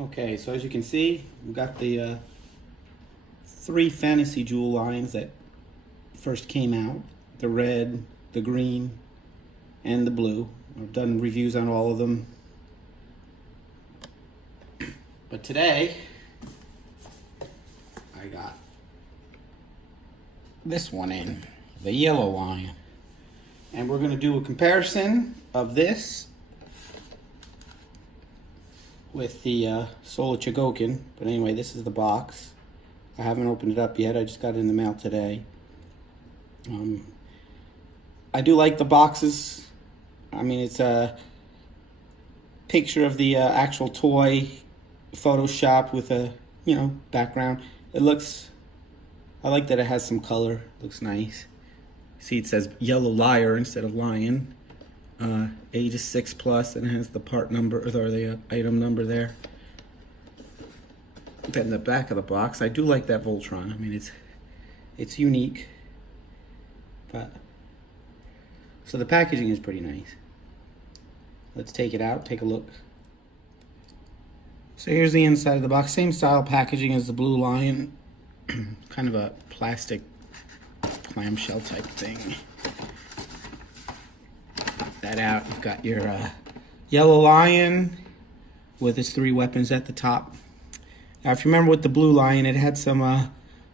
Okay, so as you can see, we've got the three Fantasy Jewel lines that first came out. The red, the green, and the blue. I've done reviews on all of them. But today, I got this one in, the Yellow Lion. And we're going to do a comparison of this with the Solar Chogokin. But anyway, this is the box. I haven't opened it up yet. I just got it in the mail today. I do like the boxes. I mean, it's a picture of the actual toy photoshopped with a, background. It looks, I like that it has some color. Looks nice. See, it says Yellow Lion instead of Lion. Age is 6+, and it has the part number or the item number there. Then the back of the box, I do like that Voltron. I mean, it's unique. But so the packaging is pretty nice. Let's take it out, take a look. So here's the inside of the box. Same style packaging as the Blue Lion. Kind of a plastic clamshell type thing. That out, you've got your Yellow Lion with its 3 weapons at the top. Now, if you remember with the Blue Lion, it had some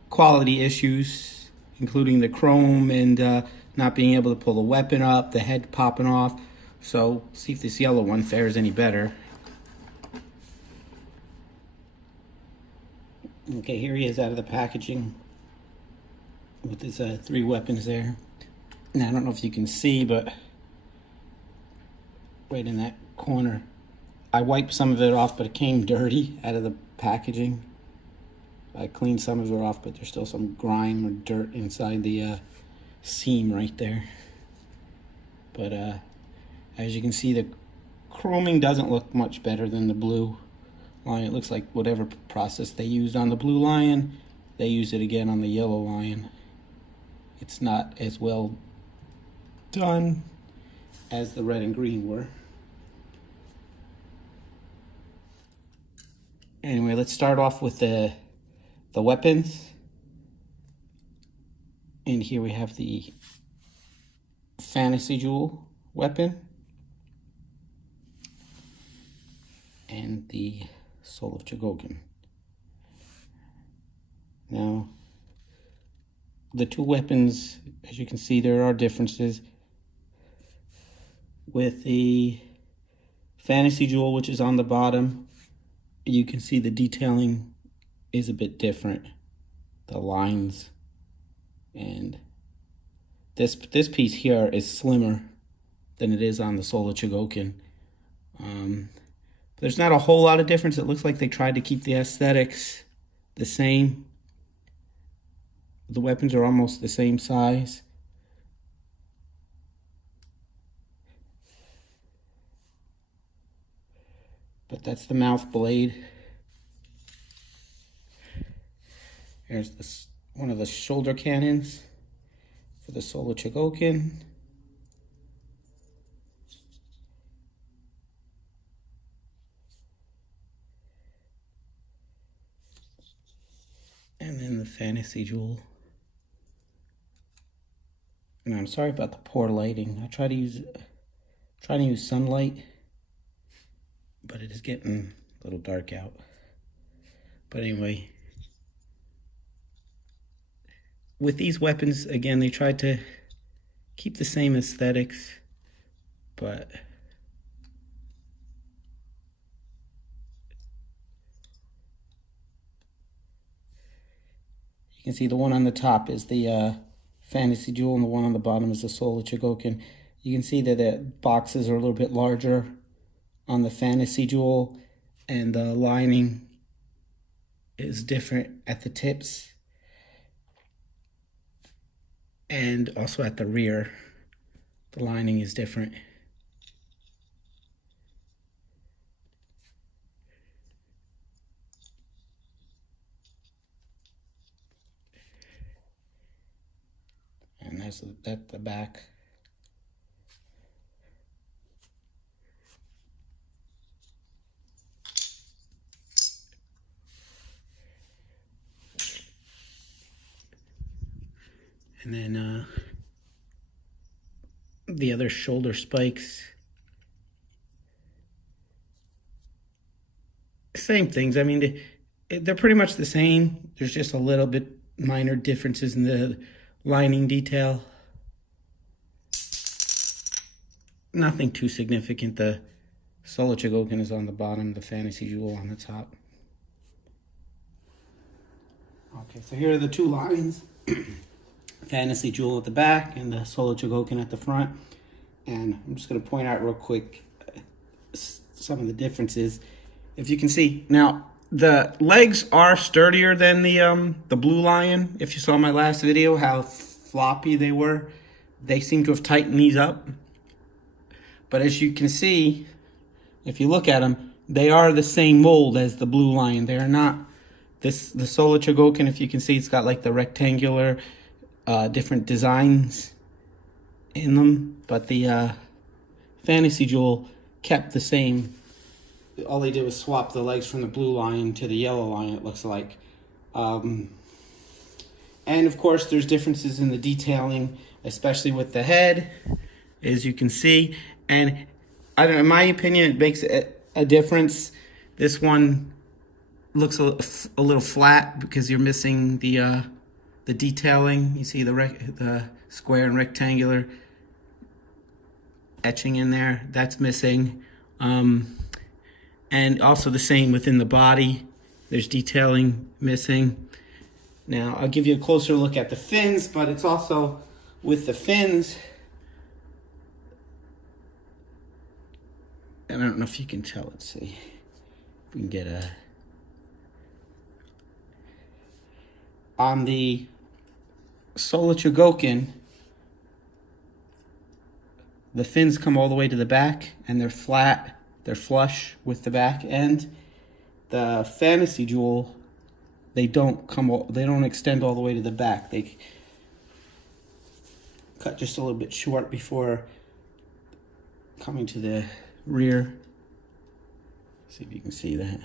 quality issues, including the chrome and not being able to pull the weapon up, the head popping off. So, see if this yellow one fares any better. Okay, here he is out of the packaging with his 3 weapons there. Now, I don't know if you can see, but right in that corner, I wiped some of it off, but it came dirty out of the packaging. I cleaned some of it off, but there's still some grime or dirt inside the seam right there. But as you can see, the chroming doesn't look much better than the Blue Lion. It looks like whatever process they used on the Blue Lion, they used it again on the Yellow Lion. It's not as well done as the red and green were. Anyway, let's start off with the weapons. And here we have the Fantasy Jewel weapon and the Soul of Chogokin. Now, the 2 weapons, as you can see, there are differences. With the Fantasy Jewel, which is on the bottom, you can see the detailing is a bit different. The lines. And this piece here is slimmer than it is on the Solar Chogokin. There's not a whole lot of difference. It looks like they tried to keep the aesthetics the same. The weapons are almost the same size. But that's the mouth blade. Here's one of the shoulder cannons for the Solar Chogokin. And then the Fantasy Jewel. And I'm sorry about the poor lighting. I try to use sunlight, but it is getting a little dark out. But anyway, with these weapons, again, they tried to keep the same aesthetics, but you can see the one on the top is the Fantasy Jewel, and the one on the bottom is the Solar Chogokin. You can see that the boxes are a little bit larger on the Fantasy Jewel, and the lining is different at the tips and also at the rear. The lining is different. And that's the back. And then the other shoulder spikes. Same things. I mean, they're pretty much the same. There's just a little bit minor differences in the lining detail. Nothing too significant. The Solar Chogokin is on the bottom, the Fantasy Jewel on the top. Okay, so here are the two lines. Fantasy Jewel at the back and the Solar Chogokin at the front. And I'm just going to point out real quick some of the differences. If you can see, now the legs are sturdier than the Blue Lion. If you saw my last video, how floppy they were, they seem to have tightened these up. But as you can see, if you look at them, they are the same mold as the Blue Lion. They are not the Solar Chogokin. If you can see, it's got like the rectangular, different designs in them. But the Fantasy Jewel kept the same. All they did was swap the legs from the Blue Lion to the Yellow Lion, it looks like. And of course, there's differences in the detailing, especially with the head, as you can see. And I don't know, in my opinion, it makes a difference. This one looks a little flat because you're missing the detailing. You see the square and rectangular etching in there. That's missing. And also the same within the body. There's detailing missing. Now, I'll give you a closer look at the fins, but it's also with the fins. And I don't know if you can tell. Let's see if we can get a... On the Solar Chogokin, the fins come all the way to the back, and they're flat. They're flush with the back end. The Fantasy Jewel, they don't extend all the way to the back. They cut just a little bit short before coming to the rear. See if you can see that.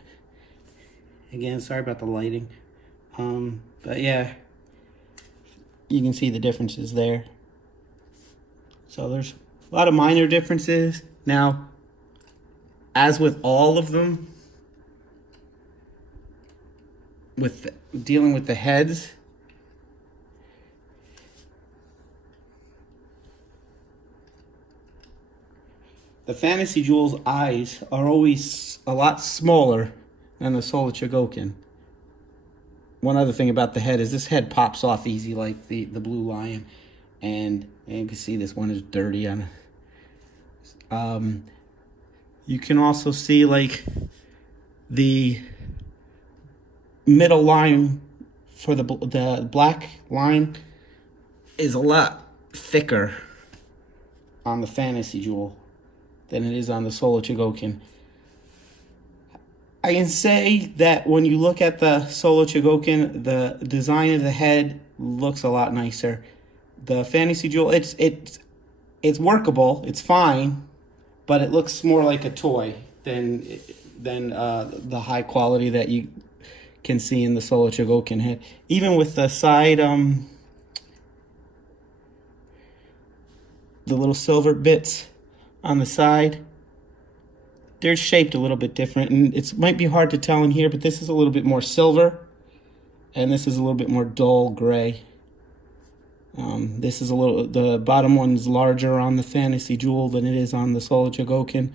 Again, sorry about the lighting. But yeah, you can see the differences there. So there's a lot of minor differences. Now, as with all of them, with dealing with the heads, the Fantasy Jewel's eyes are always a lot smaller than the Solar Chogokin. One other thing about the head is this head pops off easy like the Blue Lion. And you can see this one is dirty on it. You can also see like the middle line for the black line is a lot thicker on the Fantasy Jewel than it is on the Solar Chogokin. I can say that when you look at the Solar Chogokin, the design of the head looks a lot nicer. The Fantasy Jewel, it's workable, it's fine, but it looks more like a toy than the high quality that you can see in the Solar Chogokin head. Even with the side, the little silver bits on the side, they're shaped a little bit different, and it might be hard to tell in here, but this is a little bit more silver, and this is a little bit more dull gray. This is the bottom one's larger on the Fantasy Jewel than it is on the Solar Chogokin.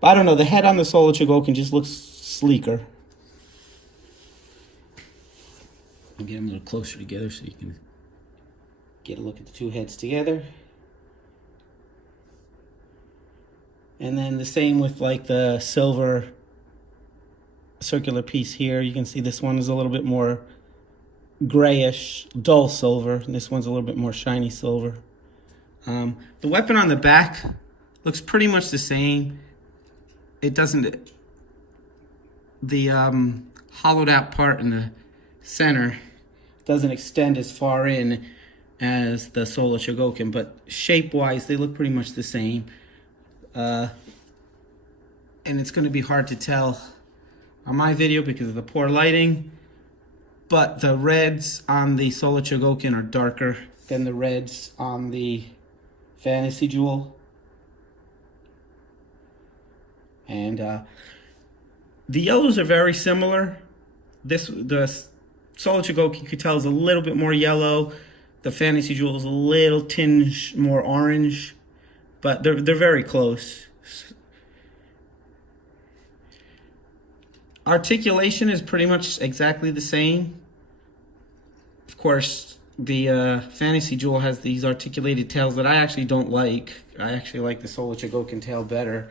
But I don't know, the head on the Solar Chogokin just looks sleeker. I'll get them a little closer together so you can get a look at the two heads together. And then the same with like the silver circular piece here. You can see this one is a little bit more grayish, dull silver. And this one's a little bit more shiny silver. The weapon on the back looks pretty much the same. It doesn't, the hollowed out part in the center doesn't extend as far in as the Solar Chogokin, but shape-wise, they look pretty much the same. And it's going to be hard to tell on my video because of the poor lighting, but the reds on the Solar Chogokin are darker than the reds on the Fantasy Jewel. And the yellows are very similar. The Solar Chogoki, you could tell, is a little bit more yellow. The Fantasy Jewel is a little tinge more orange, but they're very close. Articulation is pretty much exactly the same. Of course, the Fantasy Jewel has these articulated tails that I actually don't like. I actually like the Solar Chogokin tail better.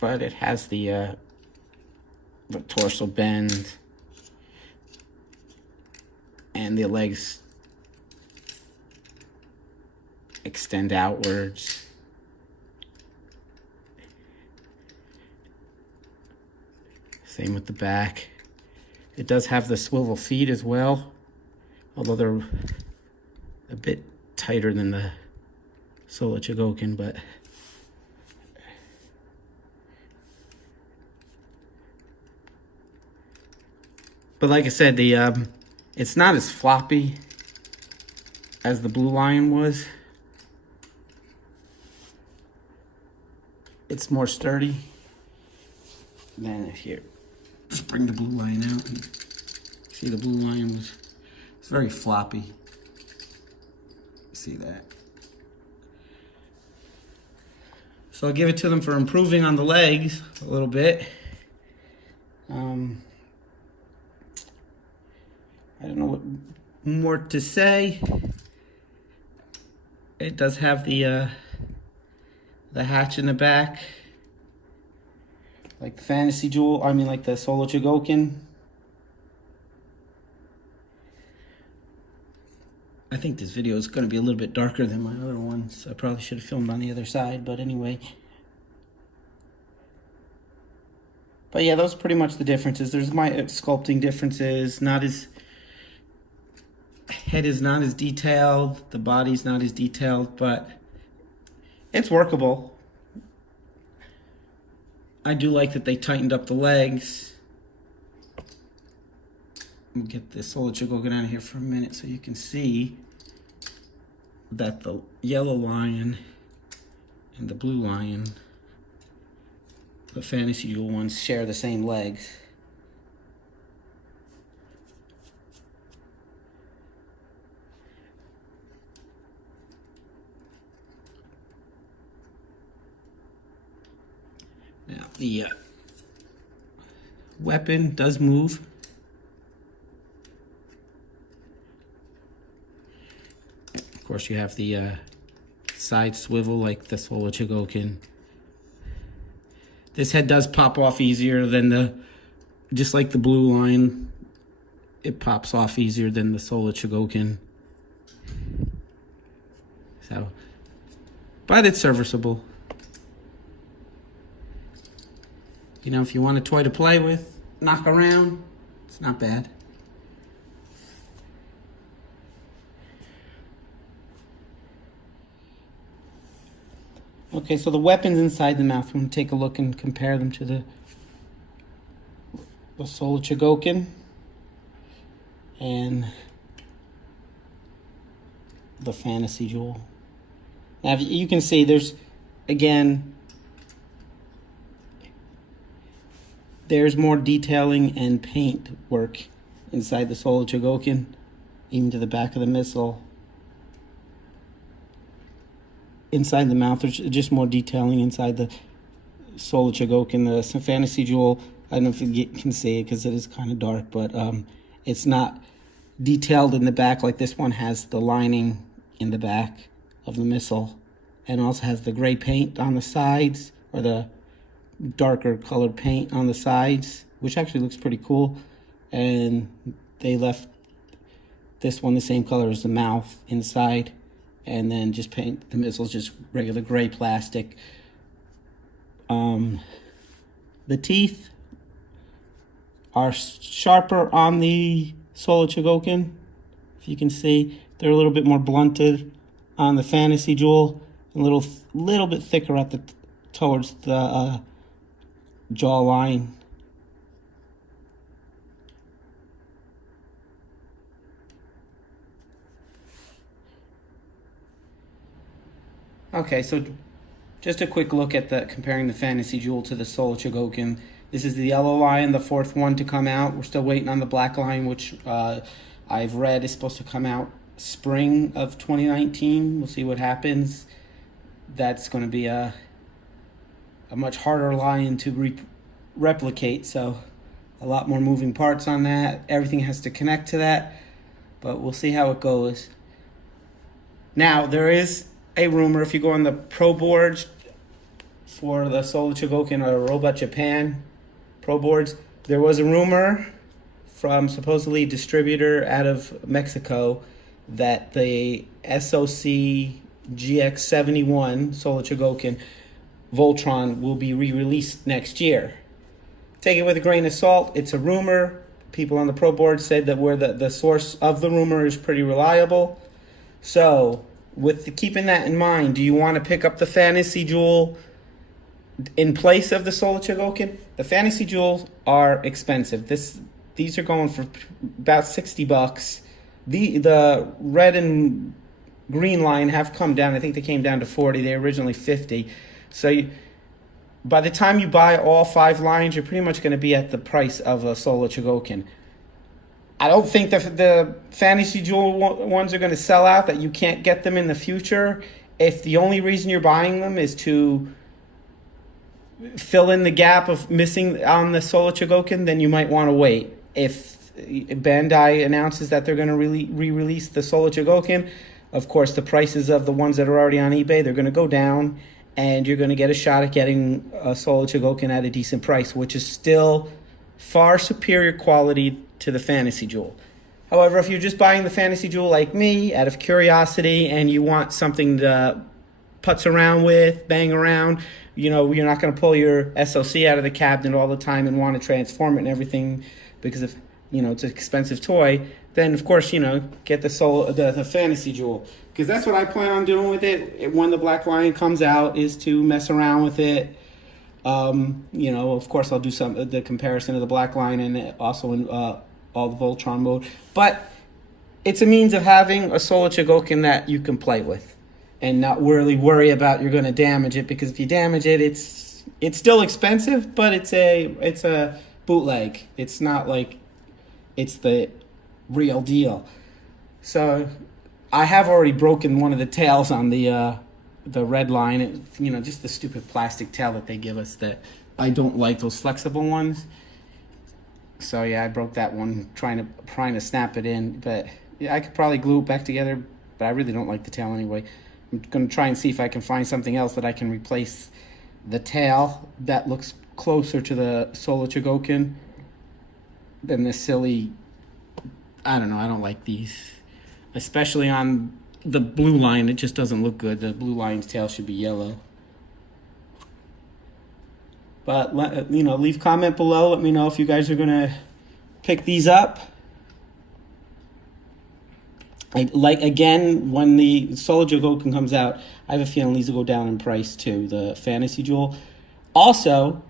But it has the dorsal bend, and the legs extend outwards. Same with the back. It does have the swivel feet as well, although they're a bit tighter than the Solar Chogokin, but like I said, the it's not as floppy as the Blue Lion was. It's more sturdy. Then here, just bring the Blue Lion out. See, the Blue Lion it's very floppy. See that? So I'll give it to them for improving on the legs a little bit. I don't know what more to say. It does have the hatch in the back, like the Fantasy Jewel. I mean, like the Solar Chogokin. I think this video is going to be a little bit darker than my other ones. I probably should have filmed on the other side, but anyway. But yeah, those are pretty much the differences. There's my sculpting differences. Head is not as detailed. The body's not as detailed, but it's workable. I do like that they tightened up the legs. Let me get this Solar Chogokin out of here for a minute so you can see that the Yellow Lion and the Blue Lion, the Fantasy Jewel ones, share the same legs. Now, the weapon does move. Of course, you have the side swivel like the Solar Chogokin. This head does pop off easier than just like the Blue Lion, it pops off easier than the Solar Chogokin. So, but it's serviceable. You know, if you want a toy to play with, knock around, it's not bad. Okay, so the weapons inside the mouth, we're going to take a look and compare them to the Solar Chogokin and the Fantasy Jewel. Now, you can see there's, again, there's more detailing and paint work inside the Solar Chogokin, even to the back of the missile. Inside the mouth, there's just more detailing inside the Solar Chogokin. The Fantasy Jewel, I don't know if you can see it because it is kind of dark, but it's not detailed in the back like this one has the lining in the back of the missile, and also has the gray paint on the sides, or the darker colored paint on the sides, which actually looks pretty cool. And they left this one the same color as the mouth inside, and then just paint the missiles just regular gray plastic. The teeth are sharper on the Solar Chogokin. If you can see, they're a little bit more blunted on the Fantasy Jewel, a little bit thicker at the towards the jaw line. Okay, so just a quick look at comparing the Fantasy Jewel to the Solar Chogokin. This is the Yellow Lion, the fourth one to come out. We're still waiting on the Black Lion, which I've read is supposed to come out spring of 2019. We'll see what happens. That's going to be a much harder lion to replicate, so a lot more moving parts on that. Everything has to connect to that, but we'll see how it goes. Now, there is a rumor, if you go on the Pro boards for the Solar Chogokin or Robot Japan Pro boards, there was a rumor from supposedly distributor out of Mexico that the SOC GX-71 Solar Chogokin Voltron will be re-released next year. Take it with a grain of salt. It's a rumor. People on the Pro board said that where the source of the rumor is pretty reliable. So, with keeping that in mind, do you want to pick up the Fantasy Jewel in place of the Solar Chogokin? The Fantasy Jewels are expensive. These are going for about $60. The red and green line have come down. I think they came down to 40. They were originally 50. So by the time you buy all 5 lines, you're pretty much going to be at the price of a Solar Chogokin. I don't think the Fantasy Jewel ones are going to sell out, that you can't get them in the future. If the only reason you're buying them is to fill in the gap of missing on the Solar Chogokin, then you might want to wait. If Bandai announces that they're going to re-release the Solar Chogokin, of course, the prices of the ones that are already on eBay, they're going to go down, and you're going to get a shot at getting a Solar Chogokin at a decent price, which is still far superior quality to the Fantasy Jewel. However, if you're just buying the Fantasy Jewel like me out of curiosity and you want something to putz around with, bang around, you know, you're not going to pull your SOC out of the cabinet all the time and want to transform it and everything because of, you know, it's an expensive toy, then of course, you know, get the Fantasy Jewel, because that's what I plan on doing with it when the Black Lion comes out, is to mess around with it. You know, of course, I'll do the comparison of the Black Lion and also in all the Voltron mode. But it's a means of having a Solar Chogokin that you can play with and not really worry about you're going to damage it, because if you damage it, it's still expensive, but it's a bootleg. It's not like it's the real deal. So I have already broken one of the tails on the red line. You know, just the stupid plastic tail that they give us that I don't like, those flexible ones. So yeah, I broke that one trying to snap it in, but yeah, I could probably glue it back together, but I really don't like the tail anyway. I'm going to try and see if I can find something else that I can replace the tail that looks closer to the Solar Chogokin than this silly, I don't know, I don't like these. Especially on the blue line, it just doesn't look good. The blue line's tail should be yellow. But, you know, leave comment below. Let me know if you guys are going to pick these up. Again, when the Solar Chogokin comes out, I have a feeling these will go down in price too, the Fantasy Jewel. Also,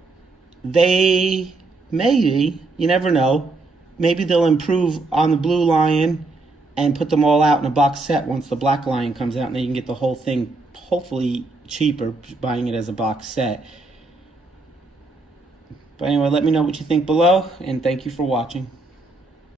they maybe, you never know, maybe they'll improve on the Blue Lion and put them all out in a box set once the Black Lion comes out, and then you can get the whole thing hopefully cheaper buying it as a box set. But anyway, let me know what you think below, and thank you for watching.